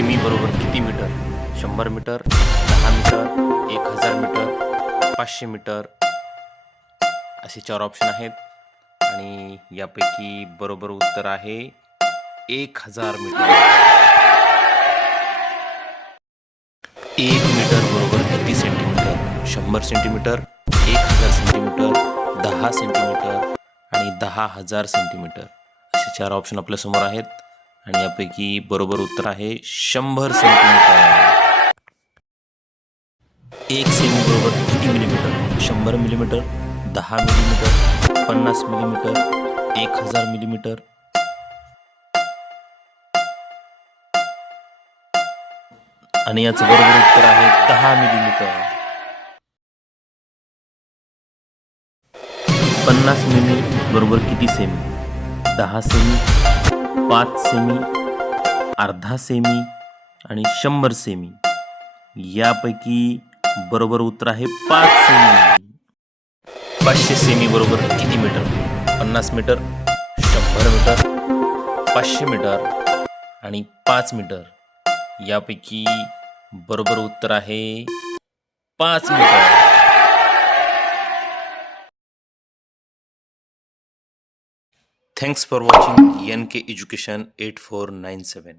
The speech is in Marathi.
किमी बरोबर किती metre? 100 metre, 10 metre, 1000 metre, 500 metre असे 4 ऑप्शन आहेत आणि यापैकी बरोबर उत्तर आहे 1000 मीटर. 1 मीटर बरोबर किती सेंटीमीटर? 100 सेंटीमीटर, 1000 सेंटीमीटर, 10 सेंटीमीटर आणि 10,000 सेंटीमीटर असे 4 ऑप्शन आपल्यासमोर आहेत आणि यापैकी बरोबर उत्तर आहे 100 सेंटीमीटर. 1 सेमी बरोबर किती millimetre? 100 millimetre, 10 millimetre, 50 millimetre, 1000 millimetre आणि याचं बरोबर उत्तर आहे 10 मिलीमीटर. 50 मिमी बरोबर किती सेमी? 10 सेमी, 5 सेमी, अर्धा सेमी आणि 100 सेमी यापैकी बरोबर उत्तर आहे 5 सेमी. 500 सेमी बरोबर किती मीटर? 50 मीटर, 100 मीटर, 500 मीटर आणि 5 मीटर यापैकी बरोबर उत्तर आहे 5 metre. Thanks for watching NK Education 8497.